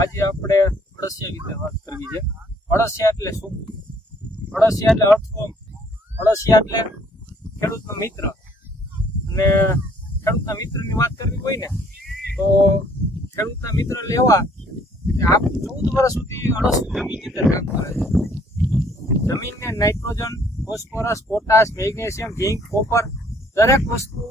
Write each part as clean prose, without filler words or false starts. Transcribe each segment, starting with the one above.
આજે આપણે અળસિયા વિશે વાત કરવી છે। અળસિયા એટલે શું? અળસિયા એટલે અર્થફોર્મ। અળસિયા એટલે ખેડૂતનો મિત્ર। અને ખેડૂતના મિત્રની વાત કરવી હોય ને તો ખેડૂતના મિત્ર લેવા આ 14 વર્ષ સુધી અળસિયું જમીનની અંદર કામ કરે છે। જમીનને નાઇટ્રોજન, ફોસ્ફરસ, પોટાશ, મેગ્નેશિયમ, ઝીંક, કોપર દરેક વસ્તુ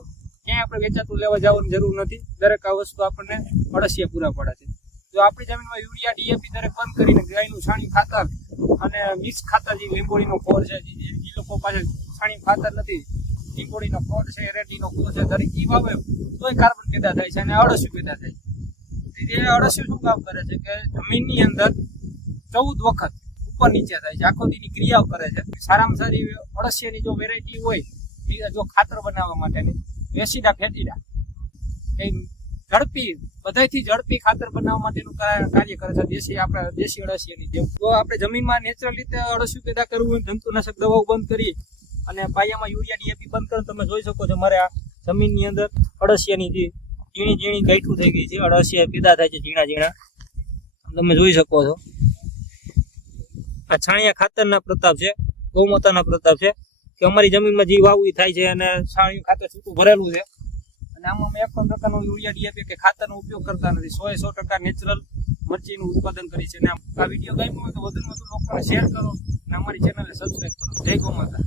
ક્યાંય આપણે વેચાતું લેવા જવાની જરૂર નથી। દરેક આ વસ્તુ આપણને અળસિયા પૂરા પડે છે। જો આપણી જમીનમાં યુરિયા, ડીએપી દરેક બંધ કરીને ગાયનું છાણિયું ખાતર અને મિક્સ ખાતર, જે લીંબોળીનો ખોળ છે, જે લોકો પાસે છાણિયું ખાતર નથી, લીંબોળીનો ખોળ છે, એરંડીનો ખોળ છે, દરેક ઈ વાવે તોય કાર્બન પેદા થાય છે અને અળસિયું પેદા થાય છે। એ અળસિયું શું કામ કરે છે કે જમીનની અંદર 14 વખત ઉપર નીચે થાય છે, આખો દીની ક્રિયાઓ કરે છે। સારામાં સારી અળસિયાની જો વેરાયટી હોય, જો ખાતર બનાવવા માટેની વેસીડા ફેટીડા, એ ઝડપી બધાથી ઝડપી ખાતર બનાવવા માટેનું કાર્ય કરે છે દેશી અળસિયાની જેમ। તો આપણે જમીનમાં નેચરલ રીતે અળસિયું પેદા કરવું હોય, જંતુનાશક દવાઓ બંધ કરી અને પાયામાં યુરિયા, ડીએપી બંધ કરો, તમે જોઈ શકો છો મારે આ જમીનની અંદર અળસિયાની જે ઝીણી ઝીણી ગાંઠું થઈ ગઈ છે, અળસિયા પેદા થાય છે ઝીણા ઝીણા, તમે જોઈ શકો છો। આ છાણિયા ખાતરના પ્રતાપ છે, ગૌમાતાના પ્રતાપ છે કે અમારી જમીનમાં જે વાવું થાય છે અને છાણિયું ખાતર છૂટું ભરેલું છે અને આમાં અમે એક પણ પ્રકારનો યુરિયા, ડીએપી કે ખાતરનો ઉપયોગ કરતા નથી। 100% નેચરલ મરચીનું ઉત્પાદન કરી છે। અને આ વિડીયો ગમ્યો હોય તો વધુમાં વધુ લોકોને શેર કરો અને અમારી ચેનલને સબસ્ક્રાઈબ કરો। જય ગૌ માતા।